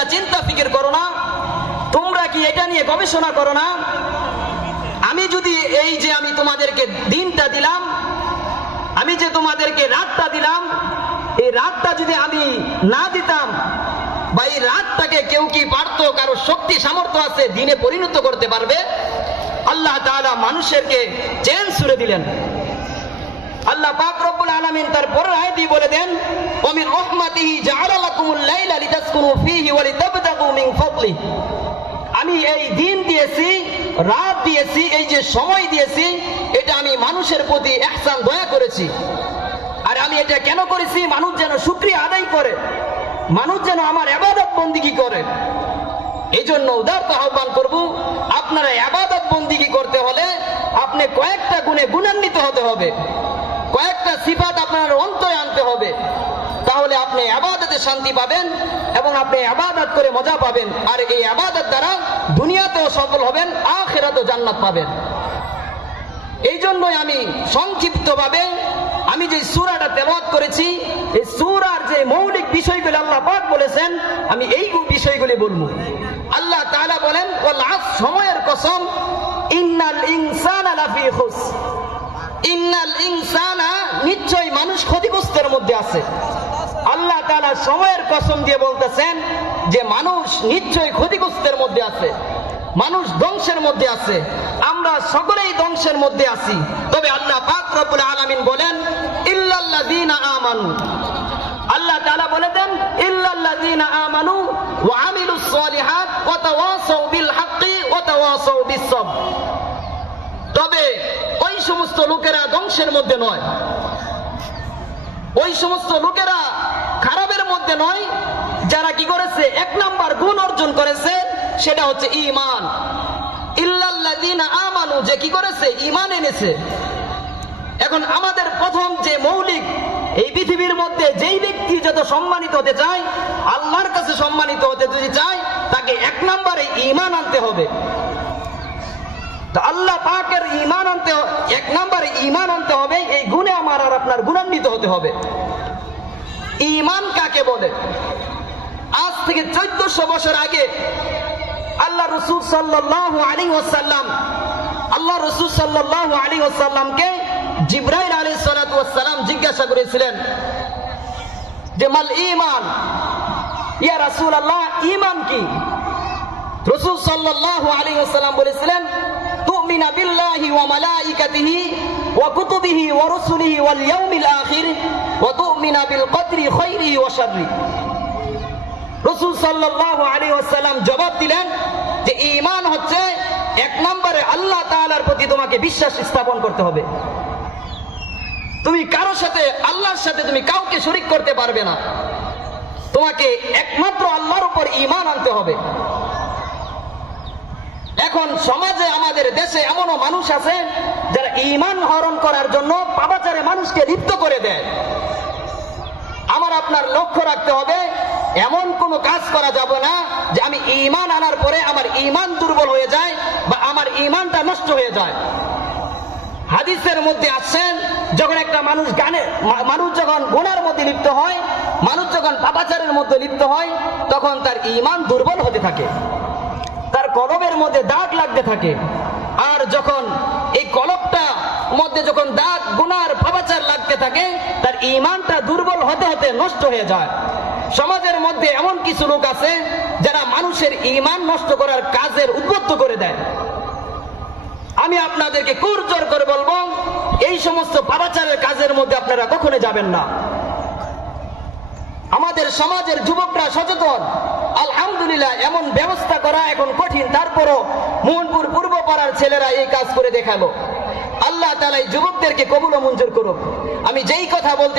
এটা চিন্তা ফিকির করো না? তোমরা কি এটা নিয়ে গবেষণা করো না? আমি যদি এই যে আমি তোমাদেরকে দিনটা দিলাম, আমি যে তোমাদেরকে রাতটা দিলাম, এই রাতটা যদি আমি না দিতাম বা এই রাতটাকে কেউ কি পারতো, কারো শক্তি সামর্থ্য আছে দিনে পরিণত করতে পারবে? আল্লাহ তাআলা মানুষেরকে চেন ছুড়ে দিলেন। আল্লাহ পাক রব্বুল আলামিন তার পরের আয়াতে বলে দেন, ওয়া মিন রাহমাতিহি জাআলা লাকুমুল লাইলা লিতাসকুনু ফীহি ওয়া লিতাবতাগু মিন ফাদলি। আমি এই দিন দিয়েছি, রাত দিয়েছি, এই যে সময় দিয়েছি, এটা আমি মানুষের প্রতি ইহসান দয়া করেছি। আর আমি এটা কেন করেছি? মানুষ যেন শুকরিয়া আদায় করে, মানুষ যেন আমার ইবাদত বন্দেগী করে। এই জন্য উদারত আহ্বান করব, আপনারা ইবাদত বন্দেগী করতে হলে আপনি কয়েকটা গুণে গুণান্বিত হতে হবে, কয়েকটা সিফাত আপনার অন্তরে আনতে হবে, তাহলে আপনি ইবাদতে শান্তি পাবেন এবং আপনি ইবাদত করে মজা পাবেন। আর এই ইবাদত দ্বারা দুনিয়াতেও সফল হবেন, আখিরাতেও জান্নাত পাবেন। এই জন্যই আমি সংক্ষিপ্তভাবে আমি যে সূরাটা তেলাওয়াত করেছি, এই সূরার যে মৌলিক বিষয়গুলো আল্লাহ পাক বলেছেন, আমি এই বিষয়গুলি বলবো। আল্লাহ তাআলা বলেন, ওয়াল আসর, সময়ের কসম, ইন্নাল ইনসানা লাফি খুসর, ইন্নাল ইনসানা, নিশ্চয় মানুষ ক্ষতিগ্রস্তের মধ্যে আছে। আল্লাহ তাআলা সময়ের কসম দিয়ে বলতেছেন যে মানুষ নিশ্চয় ক্ষতিগ্রস্তের মধ্যে আছে, মানুষ ধ্বংসের মধ্যে আছে, আমরা সকলেই ধ্বংসের মধ্যে আছি। তবে আল্লাহ পাক রব্বুল আলামিন বলেন, ইল্লাল্লাযীনা আমানু, আল্লাহ তাআলা বলে দেন, ইল্লাল্লাযীনা আমানু ওয়া আমিলুস সালিহাত ওয়া তাওয়াসাউ বিল হাক্কি ওয়া তাওয়াসাউ বিস সবর। তবে ওই সমস্ত লোকেরা ধ্বংসের মধ্যে নয়, ওই সমস্ত লোকেরা খারাপের মধ্যে নয়, যারা কি করেছে, এক নাম্বার গুণ অর্জন করেছে, সেটা হচ্ছে ঈমান। ইল্লাল্লাযীনা আমানু, যে কি করেছে, ঈমান এনেছে। এখন আমাদের প্রথম যে মৌলিক, এই পৃথিবীর মধ্যে যেই ব্যক্তি যত সম্মানিত হতে চায়, আল্লাহর কাছে সম্মানিত হতে যদি চায়, তাকে এক নম্বরে ঈমান আনতে হবে। তো আল্লাহ পাকের ঈমান আনতে, এক নম্বরে ঈমান আনতে হবে। এই গুণে আমার আর আপনার গুণান্বিত হতে হবে। ঈমান কাকে বলে? আজ থেকে 1400 বছর আগে আল্লাহ রাসূল সাল্লাল্লাহু আলাইহি ওয়াসাল্লাম, আল্লাহ রাসূল সাল্লাল্লাহু আলাইহি ওয়াসাল্লামকে জিবরাইল আলাইহিস সালাতু ওয়াস সালাম জিজ্ঞাসা করেছিলেন যে মাল ঈমান, ইয়া রাসূলুল্লাহ, ঈমান কি? রাসূল সাল্লাল্লাহু আলাইহি ওয়াসাল্লাম বলেছিলেন, তুমিনা বিল্লাহি ওয়া মালাইকাতিহি ওয়া কুতুবিহি ওয়া রুসুলিহি ওয়াল ইয়াউমিল আখির ওয়া তুমিনা বিল কদরি খাইরিহি ওয়া শাররিহি। রাসূল সাল্লাল্লাহু আলাইহি ওয়াসাল্লাম জবাব দিলেন যে ঈমান হচ্ছে এক নম্বরে আল্লাহ তাআলার প্রতি তোমাকে বিশ্বাস স্থাপন করতে হবে। তুমি কারোর সাথে, আল্লাহর সাথে তুমি কাউকে শরীক করতে পারবে না, তোমাকে একমাত্র আল্লাহর উপর ঈমান আনতে হবে। এখন সমাজে, আমাদের দেশে এমনও মানুষ আছে যারা ঈমান হরণ করার জন্য পাপাচারে মানুষকে লিপ্ত করে দেয়। আমার আপনার লক্ষ্য রাখতে হবে, এমন কোনো কাজ করা যাবে না যে আমি ঈমান আনার পরে আমার ঈমান দুর্বল হয়ে যায় বা আমার ঈমানটা নষ্ট হয়ে যায়। হাদিসের মধ্যে আছেন, যখন একটা মানুষ যখন গুনার মধ্যে লিপ্ত হয়, মানুষ যখন পাপাচারের মধ্যে লিপ্ত হয়, তখন তার ঈমান দুর্বল হতে থাকে, তার কলবের মধ্যে দাগ লাগতে থাকে। আর যখন এই কলবটা মধ্যে যখন দাগ, গুনার, পাপাচার লাগতে থাকে, তার ঈমানটা দুর্বল হতে হতে নষ্ট হয়ে যায়। সমাজের মধ্যে এমন কিছু লোক আছে যারা মানুষের ঈমান নষ্ট করার কাজের উদ্বুদ্ধ করে দেয়। আমি আপনাদেরকে কুরজোর করে বলবো, এই সমস্ত পাপাচারের কাজের মধ্যে আপনারা কখনো যাবেন না। আমাদের সমাজের যুবকরা সচেতন, আলহামদুলিল্লাহ। এমন ব্যবস্থা করা এখন কঠিন, তারপরও মোহনপুর পূর্ব পাড়ার ছেলেরা এই কাজ করে দেখালো। আল্লাহ তাআলা এই যুবকদেরকে কবুল ও মঞ্জুর করুক। আমি যেই কথা বলতে